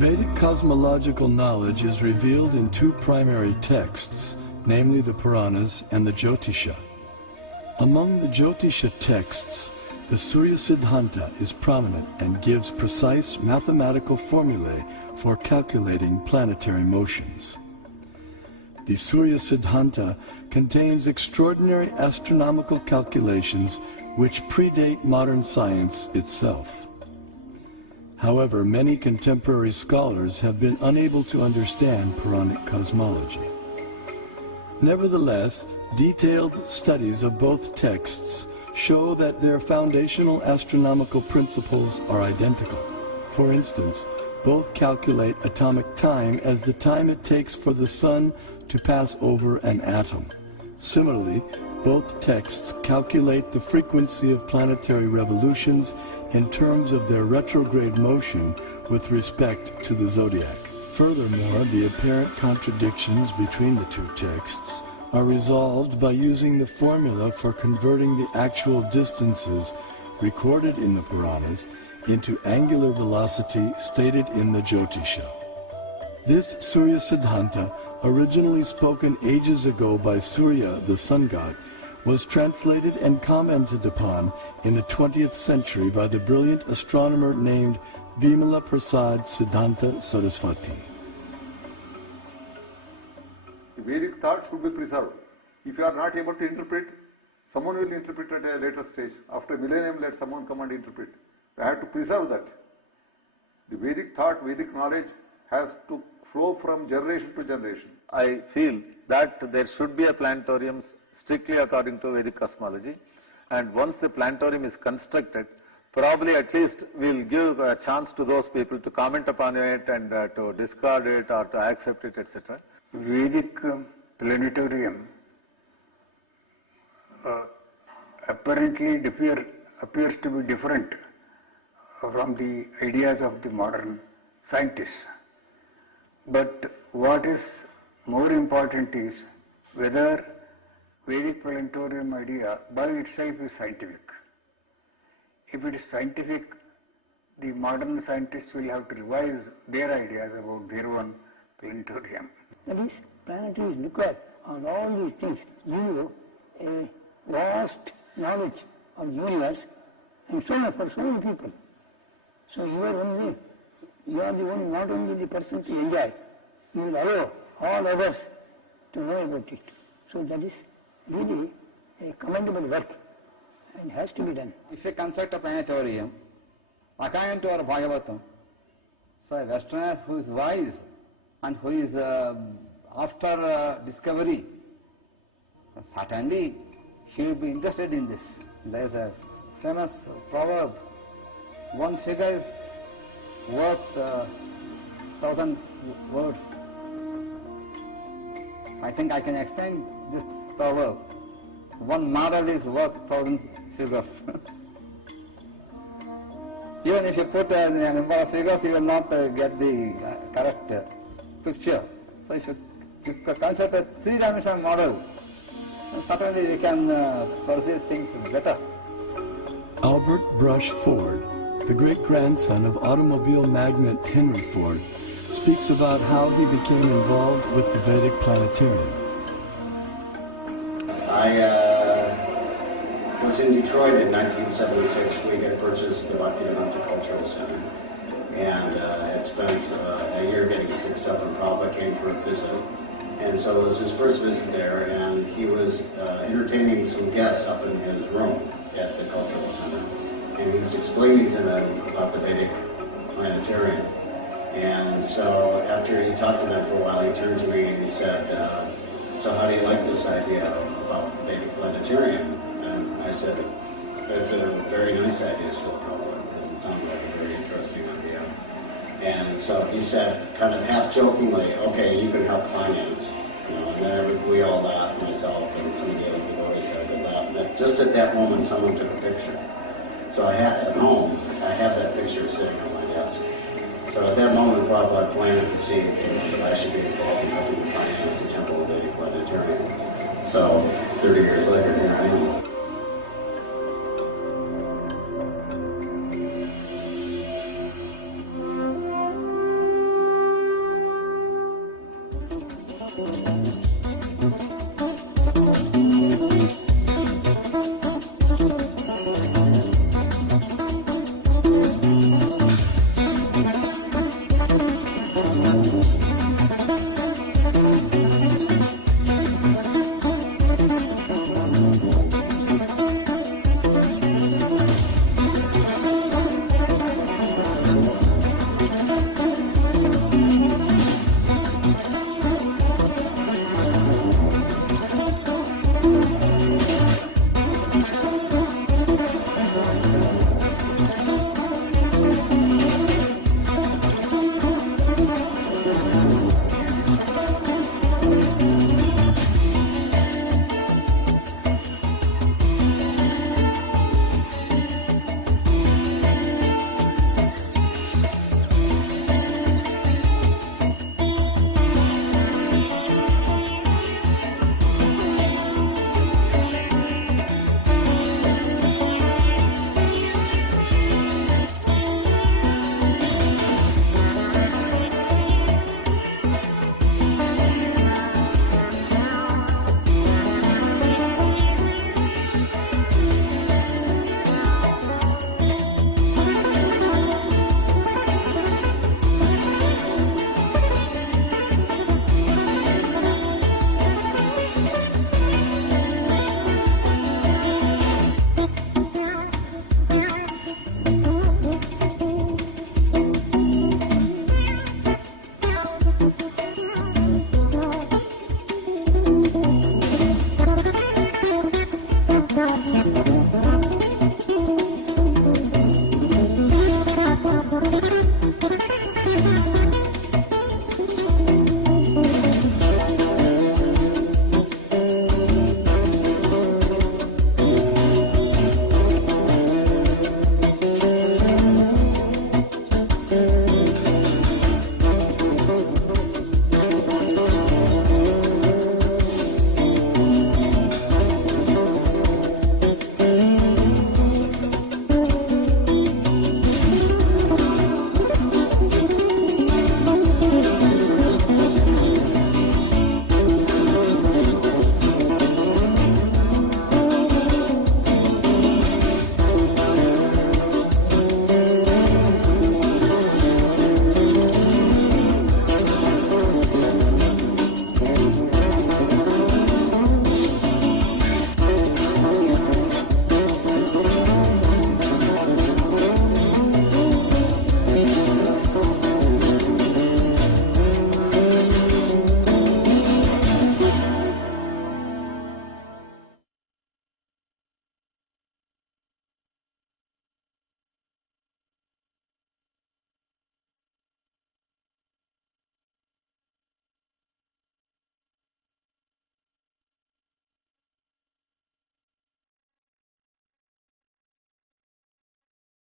Vedic cosmological knowledge is revealed in two primary texts, namely the Puranas and the Jyotisha. Among the Jyotisha texts, the Surya Siddhanta is prominent and gives precise mathematical formulae for calculating planetary motions. The Surya Siddhanta contains extraordinary astronomical calculations which predate modern science itself. However, many contemporary scholars have been unable to understand Puranic cosmology. Nevertheless, detailed studies of both texts show that their foundational astronomical principles are identical. For instance, both calculate atomic time as the time it takes for the sun to pass over an atom. Similarly, both texts calculate the frequency of planetary revolutions in terms of their retrograde motion with respect to the zodiac. Furthermore, the apparent contradictions between the two texts are resolved by using the formula for converting the actual distances recorded in the Puranas into angular velocity stated in the Jyotisha. This Surya Siddhanta, originally spoken ages ago by Surya, the sun god, was translated and commented upon in the 20th century by the brilliant astronomer named Bimala Prasad Siddhanta Saraswati. The Vedic thought should be preserved. If you are not able to interpret, someone will interpret at a later stage. After a millennium, let someone come and interpret. We have to preserve that. The Vedic thought, Vedic knowledge has to flow from generation to generation. I feel that there should be a planetarium strictly according to Vedic cosmology, and once the planetarium is constructed, probably at least we'll give a chance to those people to comment upon it and to discard it or to accept it, etc. Vedic planetarium apparently appears to be different from the ideas of the modern scientists. But what is more important is whether Vedic planetarium idea by itself is scientific. If it is scientific, the modern scientists will have to revise their ideas about their own planetarium. That is, planetaries look at on all these things, give you a vast knowledge of the universe, and so on for so many people. So you are the one, not only the person to enjoy, you will allow all others to know about it. So that is really a commendable work and has to be done. If you construct a planetarium, according to our Bhagavatam, so a Westerner who is wise and who is after discovery, certainly he will be interested in this. There is a famous proverb, one figure is worth 1,000 words. I think I can extend this proverb. One model is worth 1,000 figures. Even if you put a number of figures, you will not get the correct picture. So if you consider a three-dimensional model, certainly you can perceive things better. Albert Brush Ford, the great-grandson of automobile magnate Henry Ford, speaks about how he became involved with the Vedic planetarium. I was in Detroit in 1976. We had purchased the Bhaktivedanta Cultural Center and had spent a year getting it fixed up, and Prabhupada came for a visit. And so it was his first visit there, and he was entertaining some guests up in his room at the Cultural Center. And he was explaining to them about the Vedic planetarium. And so after he talked to them for a while, he turned to me and he said, so how do you like this idea about the Vedic planetarium? And I said, it's a very nice idea, Srila Prabhupada, because it sounds like a very interesting idea. And so he said, kind of half jokingly, okay, you can help finance. And then we all laughed, myself and some of the other devotees had laughed. But just at that moment, someone took a picture. So I had, at home, I have that picture sitting on my desk. So at that moment, Prabhupada planted the seed that I should be involved in helping to finance the Temple of Vedic Planetarium. So 30 years later, here I am. Thank you.